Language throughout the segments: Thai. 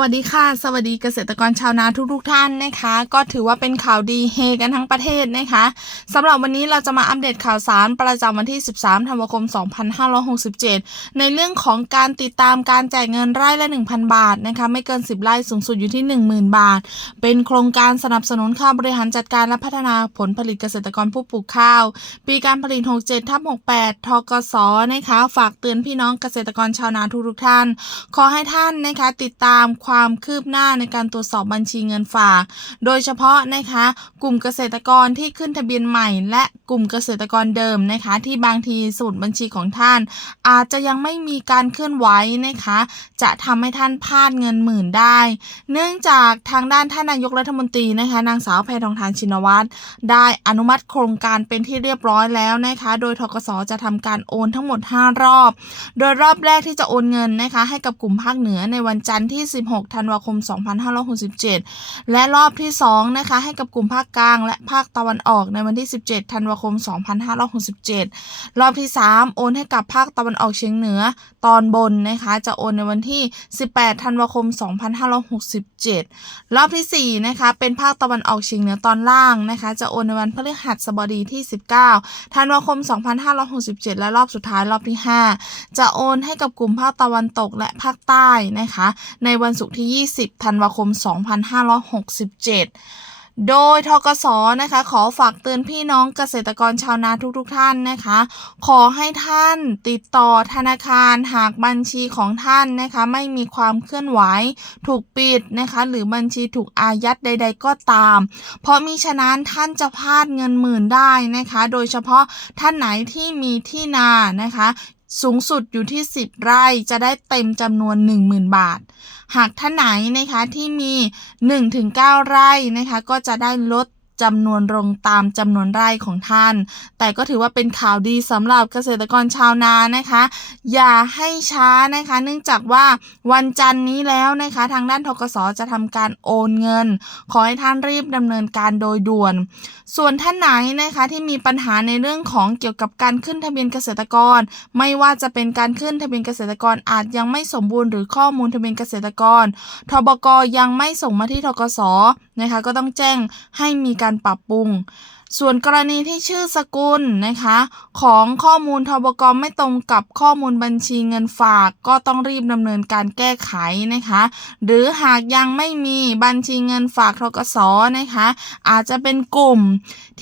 วัสดีค่ะ สวัสดีเกษตรกรชาวนาทุกๆทท่านนะคะ ก็ถือว่าเป็นข่าวดีเฮกันทั้งประเทศนะคะสำหรับวันนี้เราจะมาอัปเดตข่าวสารประจำวันที่ 13ธันวาคม 2567 ในเรื่องของการติดตามการแจกเงินไร่ละ 1,000 บาทนะคะไม่เกิน 10 ไร่สูงสุดอยู่ที่ 10,000 บาท เป็นโครงการสนับสนุนค่าบริหารจัดการและพัฒนาผลผลิตเกษตรกรผู้ปลูกข้าว ปีการผลิต 67ทับ68ทกสนะคะฝากเตือนพี่น้องเกษตรกรชาวนาทุกๆท่าน ขอให้ท่านนะคะติดตามความความคืบหน้าในการตรวจสอบบัญชีเงินฝาก โดยเฉพาะนะคะ กลุ่มเกษตรกรที่ขึ้นทะเบียนใหม่ และกลุ่มเกษตรกรเดิมนะคะ ที่บางทีสูตรบัญชีของท่าน อาจจะยังไม่มีการเคลื่อนไหวนะคะ จะทำให้ท่านพลาดเงินหมื่นได้ เนื่องจากทางด้านท่านนายกรัฐมนตรีนะคะ นางสาวแพทองทานชินวัตรได้อนุมัติโครงการเป็นที่เรียบร้อยแล้วนะคะ โดยทกสจะทำการโอนทั้งหมด 5 รอบ โดยรอบแรกที่จะโอนเงินนะคะ ให้กับกลุ่มภาคเหนือในวันจันทร์ที่ 16 6 ธันวาคม 2567 และรอบที่ 2 นะคะ ให้กับกลุ่มภาคกลาง และภาคตะวันออกในวันที่ 17 ธันวาคม 2567 รอบที่ 3 โอนให้กับภาคตะวันออกเฉียงเหนือตอนบนนะคะ จะโอนในวันที่ 18 ธันวาคม 2567 รอบที่ 4 นะคะ เป็นภาคตะวันออกเฉียงเหนือตอนล่างนะคะ จะโอนในวันพฤหัสบดีที่ 19 ธันวาคม 2567 และรอบสุดท้ายรอบที่ 5 จะโอนให้กับกลุ่มภาคตะวันตกและภาคใต้นะคะ ในวันศุกร์ที่ 20 ธันวาคม 2567 โดยทกสนะคะ ขอฝากเตือนพี่น้องเกษตรกรชาวนาทุกๆทท่านนะคะ ขอให้ท่านติดต่อธนาคารหากบัญชีของท่านนะคะ ไม่มีความเคลื่อนไหว ถูกปิดนะคะ หรือบัญชีถูกอายัดใด ๆ ก็ตาม เพราะมิฉะนั้นท่านจะพลาดเงินหมื่นได้นะคะ โดยเฉพาะท่านไหนที่มีที่นานะคะ สูงสุดอยู่ที่ 10 ไร่จะได้เต็มจำนวน 10,000 บาท หากท่านไหนนะคะที่มี 1-9 ไร่นะคะก็จะได้ลด จำนวนลงตามจำนวนไร่ของท่าน แต่ก็ถือว่าเป็นข่าวดีสำหรับเกษตรกรชาวนานะคะ อย่าให้ช้านะคะ เนื่องจากว่าวันจันนี้แล้วนะคะ ทางด้านทกสจะทำการโอนเงิน ขอให้ท่านรีบดำเนินการโดยด่วน ส่วนท่านไหนนะคะที่มีปัญหาในเรื่องของเกี่ยวกับการขึ้นทะเบียนเกษตรกร ไม่ว่าจะเป็นการขึ้นทะเบียนเกษตรกรอาจยังไม่สมบูรณ์หรือข้อมูลทะเบียนเกษตรกรทบกยังไม่ส่งมาที่ทกสนะคะ ก็ต้องแจ้งให้มีการปรับปรุง ส่วนกรณีที่ชื่อสกุลนะคะ ของข้อมูลทบกไม่ตรงกับข้อมูลบัญชีเงินฝาก ก็ต้องรีบดำเนินการแก้ไขนะคะ หรือหากยังไม่มีบัญชีเงินฝากทกสนะคะ อาจจะเป็นกลุ่ม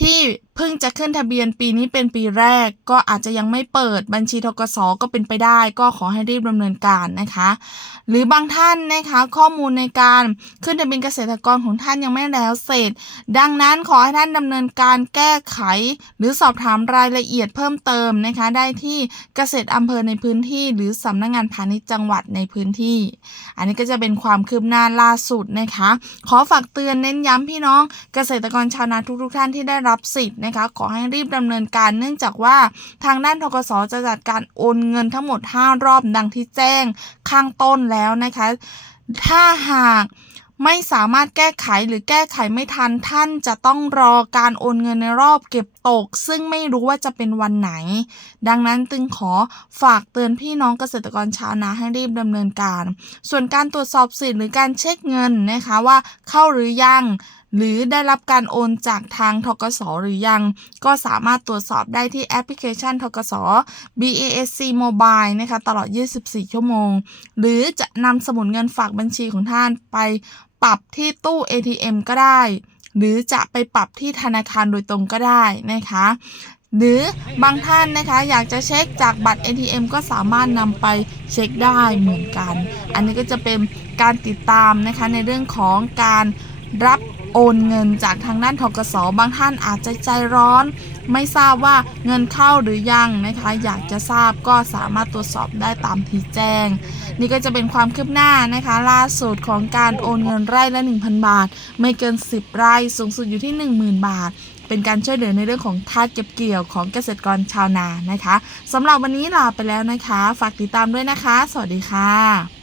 ที่ เพิ่งจะขึ้นทะเบียนปีนี้เป็นปีแรก ก็อาจจะยังไม่เปิดบัญชีทกสก็เป็นไปได้ ก็ขอให้รีบดำเนินการนะคะ หรือบางท่านนะคะข้อมูลในการขึ้นทะเบียนเกษตรกรของท่านยังไม่แล้วเสร็จ ดังนั้นขอให้ท่านดำเนินการแก้ไข หรือสอบถามรายละเอียดเพิ่มเติมนะคะ ได้ที่เกษตรอำเภอในพื้นที่ หรือสำนักงงานพาณิชย์จังหวัดในพื้นที่ อันนี้ก็จะเป็นความคืบหน้าล่าสุดนะคะ ขอฝากเตือนเน้นย้ำพี่น้องเกษตรกรชาวนาทุกๆท่านที่ได้รับสิทธิ์นะคะ ขอให้รีบดำเนินการเนื่องจากว่าทางด้านทกสจะจัดการโอนเงินทั้งหมด 5 รอบดังที่แจ้งข้างต้นแล้วนะคะ ถ้าหากไม่สามารถแก้ไขหรือแก้ไขไม่ทันท่านจะต้องรอการโอนเงินในรอบเก็บตก ซึ่งไม่รู้ว่าจะเป็นวันไหน ดังนั้นจึงขอฝากเตือนพี่น้องเกษตรกรชาวนาให้รีบดำเนินการ ส่วนการตรวจสอบสิทธิ์หรือการเช็คเงินนะคะว่าเข้าหรือยัง หรือได้รับการโอนจากทางทกสหรือยัง ก็สามารถตรวจสอบได้ที่แอปพลิเคชันทกส BASC Mobile นะคะตลอด 24 ชั่วโมง หรือจะนำสมุดเงินฝากบัญชีของท่านไปปรับที่ตู้ ATM ก็ได้ หรือจะไปปรับที่ธนาคารโดยตรงก็ได้นะคะหรือบางท่านนะคะอยากจะเช็คจากบัตร ATM ก็สามารถนำไปเช็คได้เหมือนกัน อันนี้ก็จะเป็นการติดตามนะคะในเรื่องของการรับ โอนเงินจากทางด้านทกสบางท่านอาจจะใจร้อน ไม่ทราบว่าเงินเข้าหรือยังนะคะ อยากจะทราบก็สามารถตรวจสอบได้ตามที่แจ้ง นี่ก็จะเป็นความคืบหน้านะคะ ล่าสุดของการโอนเงินไร่ละ 1,000 บาท ไม่เกิน 10 ไร่สูงสุดอยู่ที่ 10,000 บาทเป็นการช่วยเหลือในเรื่องของท่าเก็บเกี่ยวของเกษตรกรชาวนานะคะสำหรับวันนี้ลาไปแล้วนะคะ ฝากติดตามด้วยนะคะ สวัสดีค่ะ